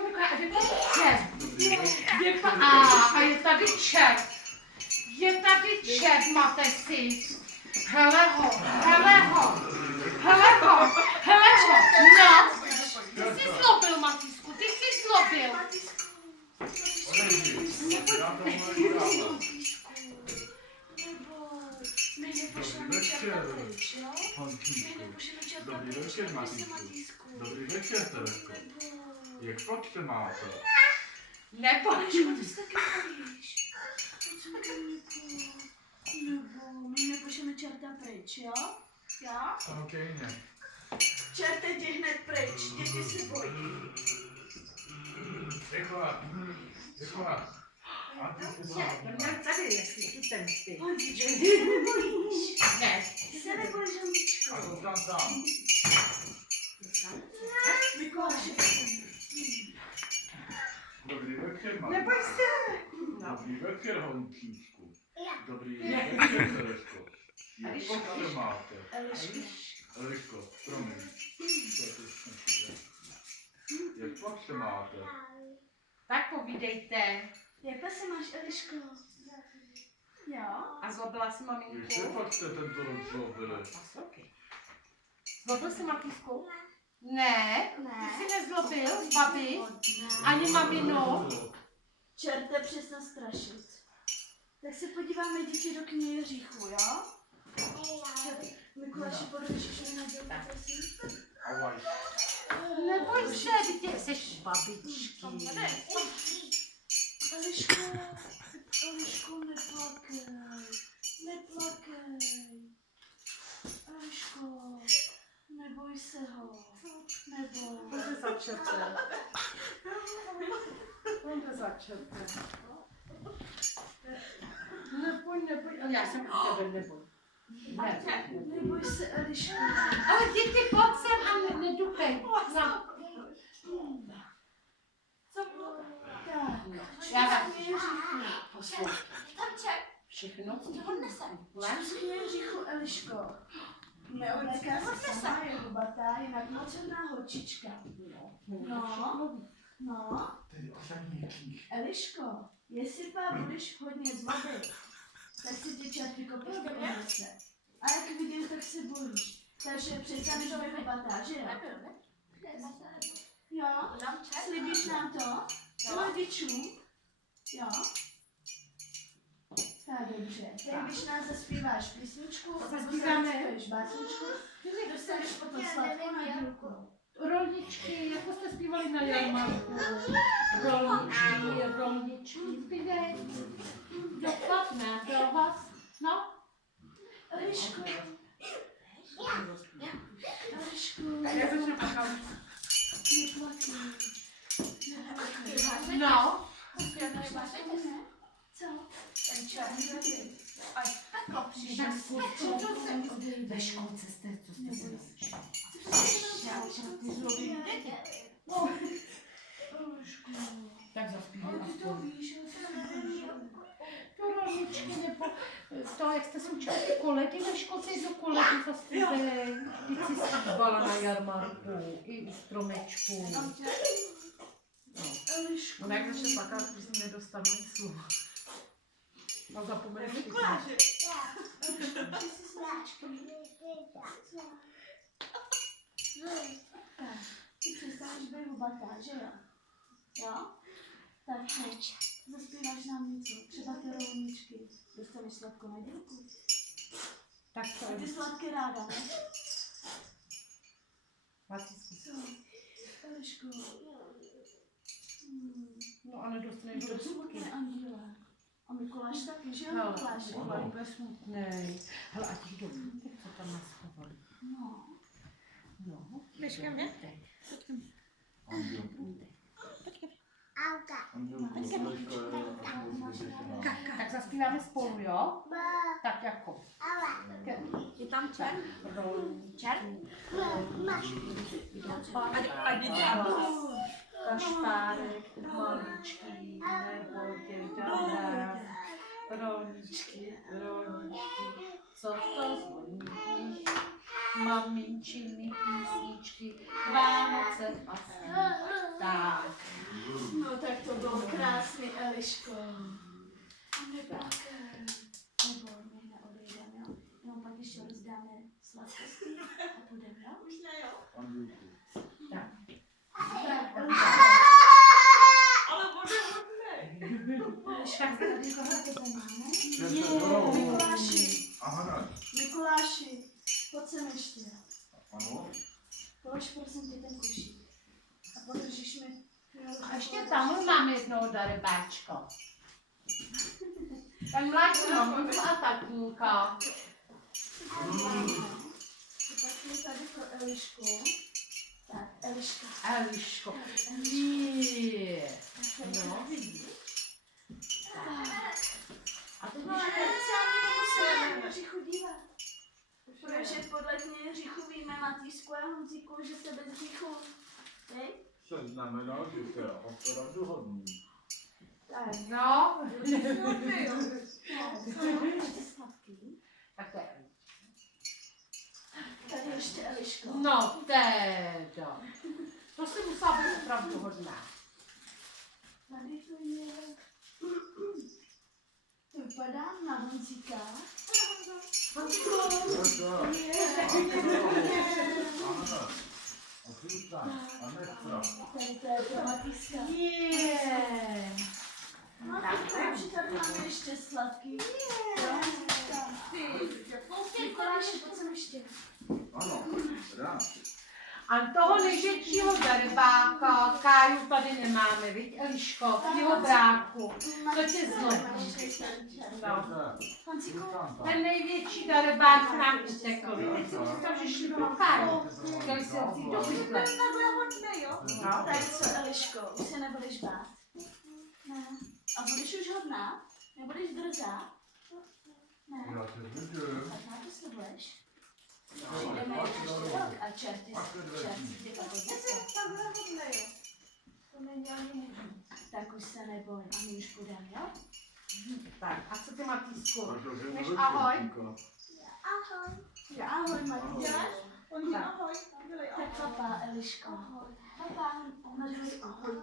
Jo, Mikoláš, a vypadá čert. A je tady čert. Je tady čert, máte si. Hele ho. No, ty jsi zlobil, Matisku, ty jsi zlobil. My nepošleme čerta pryč, jo? My nepošleme čerta Dobrý pryč, večer, Matisku. Dobrý večer, Teresko. Jak pak se máte? Nebo. Eliško, ty se taky bojíš. Nebo my nepošleme čerta pryč, jo? Jo? Samozřejmě. Čerte, jdi hned pryč, děti se bojí. Rychle. A ty se máte. Tady, jestli tu ten ty. Honzičko, ty se nebojíš. Ne. Ty se nebojíš, Honzičko. A to tam. Mikuláši, Dobrý večer, Matějko. Neboj se. Dobrý večer, Hončíčku. Dobrý večer, Teresko. Jak pak se máte? Eliško, promiň. Jak pak se máte? Tak povídejte. jak se máš, Eliško? Jo? A zlobila jsi Jak se maminku? pak jste tento rok zlobili? Zlobil jsi Matisku? Ne. Ne. Ty jsi nezlobil, babi? Ani maminu? Čerte, přesně strašit. Tak se podíváme, děti, do knihy Hříchu, jo? Mikuláši, podržíš ještě na dělku, prosím? Ahoj. Neboj se, dítě, jsi babičky. Eliško, neplakej. Eliško, neboj se ho. Neboj. Pojďte začerte. Neboj. Já jsem u tebe, neboj. Neboj se, Eliško. Ale děti, pojď sem a nedupej. No. Tak, Já z vám knihy Hříchu. poslouchej. Všechno Z knihy Hříchu, Eliško. Neodleká se sama, je hubatá, je nadmocená holčička. No. Tedy osadník. Eliško, jestli pak budeš hodně z vody, tak si tě čerty kopou do se. A jak vidím, tak se bojíš. Takže přestaneš být hubatá, že jo? Jo? Slibíš nám to? Rodičům? Jo? Tak dobře. Teď když nám zaspíváš písničku, Zaspíváme. zaspíváš básničku, dostaneš potom sladkou na dílku. Rolničky, jako jste zpívali na jarmarku. Rolničky, zpívej. Dopadne, dohlas. No. Eliško. Eliško. Neplakej. No. Co? Ve školce jste, co jste se tak zaspívám. To rolničky nebo to, jak jste se učili ty kolegy ve školce, do kolegy zaspívej. Ty jsi zpívala na jarmarku i u stromečku. Eliško. Ona jak začne plakat, už si nedostanu ani slova. A zapomeneš všechno. Ty přestaneš být hubatá, že jo? Jo? Tak teď zaspíváš nám něco, třeba ty rolničky. Dostaneš sladkou na dělku. Tak to A ty sladké ráda, ne? Matisku. Co? Eliško. No a nedostaneš do sudky. Smutné anděle. A Mikuláš taky, že jo, Hele, Mikuláš? Mikuláš bude smutnej. Hele, a těch dobytek, co tam naschovali. No. No. Běžkem, ne? Tak zaspíváme spolu, jo? Tak jako. Je tam čer? Kašpárek, maličký, nebo děda, rolničky, co to zvoní. maminčiny písničky, Vánoce pasní. Tak. No tak to bylo krásný, Eliško. A my pak, nebo my neodejdeme, jo? No pak ještě rozdáme sladkosti a půjdeme, jo? Už ne, jo? Tak. Ale bude hodnej. Eliška, tady koho to máme? Mikuláši, Mikuláši, pojď sem ještě. Ano? Polož prosím tě ten košík. A podržíš mi. A ještě tam máme jednoho darebáčka. Ten mladší maminku a tatínka. Pak je tady pro Elišku. Tak, Eliška. Eliško. Je. No. A to No, ale se ani nemusíme na Říchu dívat. Protože podle mě Říchu víme Matýsku a Honzíku, že se bez Říchu. Hej? Co znamená, že jste opravdu hodný. Tak. no. Sladký. Tak to je. Tady ještě Eliško. No teda. To si musela být opravdu hodná. Tady to je. To vypadá na Honzíka. Tady to je pro Matýska. Je. Takže tady máme ještě sladký. Mikuláši, pojď sem ještě. Ano, rád. A toho největšího darebáka, Káju tady nemáme, viď Eliško, jeho bráku. To tě zlobí. No. Honzíku, Ten největší darebák nám utekl. Teď jsem říkal, že šli pro Káju. Chtěli si ho vzít do pytle. No. tak co Eliško, už se nebudeš bát? Ne. A budeš už hodná? Nebudeš drzá? Ne. Já se vidím. Tak na to slibuješ? Přijdeme ještě rok a čerty ty pak odnesou. To není ani možné. Tak už se neboj a my už půjdeme, jo? Tak, a co ty Matýsku? Takže Než velice ahoj. říká. Ahoj, Matýsku. Oni Tak. ahoj, byli Tak ahoj. papa, Eliško. Papa, Matýsku, ahoj.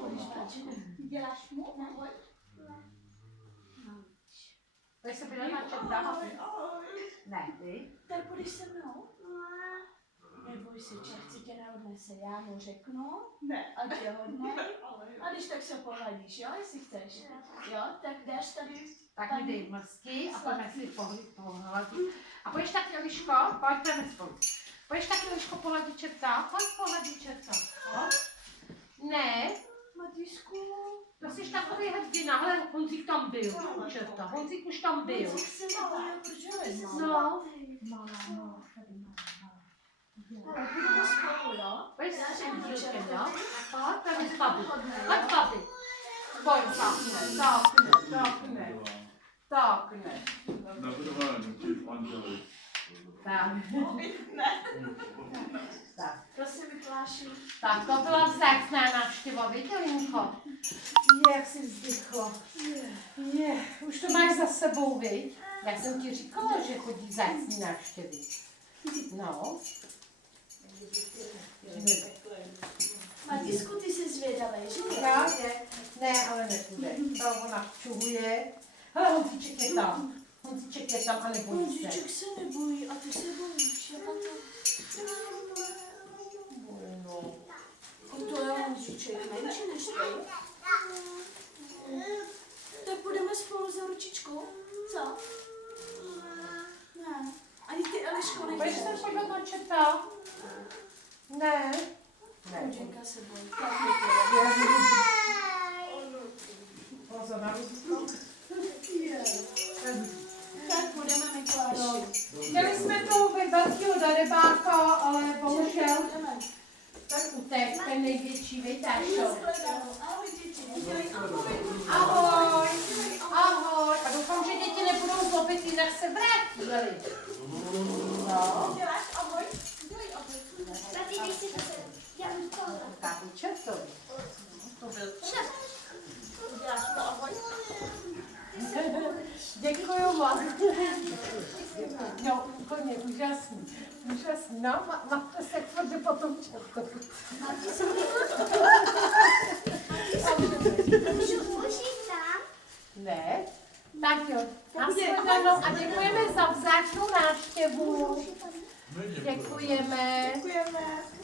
Budeš bát, že ne? Děláš mu ahoj? Tady se bude na čerta. Ahoj. Ne, ty. Tak budeš se mnou? Neboj se, čerci tě neodnese, já mu řeknu, Ne. ať je hodnej. Ale A když tak se pohladíš, jo, jestli chceš. Jo, tak dáš tady. Tak mi dej mlsky a pojďme si pohladit. A pojď taky, Eliško, pojďme spolu. Pojď taky, Eliško, pohladit čerta. Pojď pohladit čerta. Jo? Ne, Matýsku. to jsi takový hrdina. Hele, Honzík tam byl, čerta. Honzík už tam byl. Honzík se nebojil, protože jsi No. malá. Ale budeme spolu, jo? Pojď Já s řeknu tím dílkem, čertu. jo? Pojď, tady s babi. Pojď, babi. Pojď, takne. Nebudeme nutit anděli. Tak. ne. Tak. Prosím, Mikuláši. Tak, to byla vzácná návštěva, víte, Linko? Jak jsi vzdychla. Už to máš za sebou, viď? Já jsem ti říkala, že chodí vzácný návštěvy. No. Matýsku, ty jsi zvědavý, že jo? Právě. Ne, ale nepůjde. To ona čuhuje. Hele, Honzíček je tam. Honzíček je tam a nebojí se. Honzíček se nebojí a ty se bojíš, jo? No. To je Honzíček menší než ty. Tak půjdeme spolu za ručičku, co? Ne. Ani ty, Eliško, Pojď nechceš. se podívat na četa. Ne. Ne. Honzíka se bojí. Tak my půjdeme. Pozor na Honzíku. Tak půjdeme, Mikuláši. Chtěli jsme tu velkého darebáka, ale bohužel Půjdeme. ten utek, ten největší, vejtášo. Ahoj, děti. Ahoj. Ahoj. Ahoj. A doufám, že děti nebudou zlobit, jinak se vrátí. No. Děláš ahoj? Dělej ahoj. Tati, dej si to sem. Já bych to. Kápi čertovi. To byl čas. Děláš mu ahoj? Děkuju moc. No, úplně úžasný. Úžasný. No, máte se tvrdy potom čertu. Musíš tam? Ne? Tak jo, nashledanou a děkujeme za vzácnou návštěvu. My Děkujeme. Děkujeme.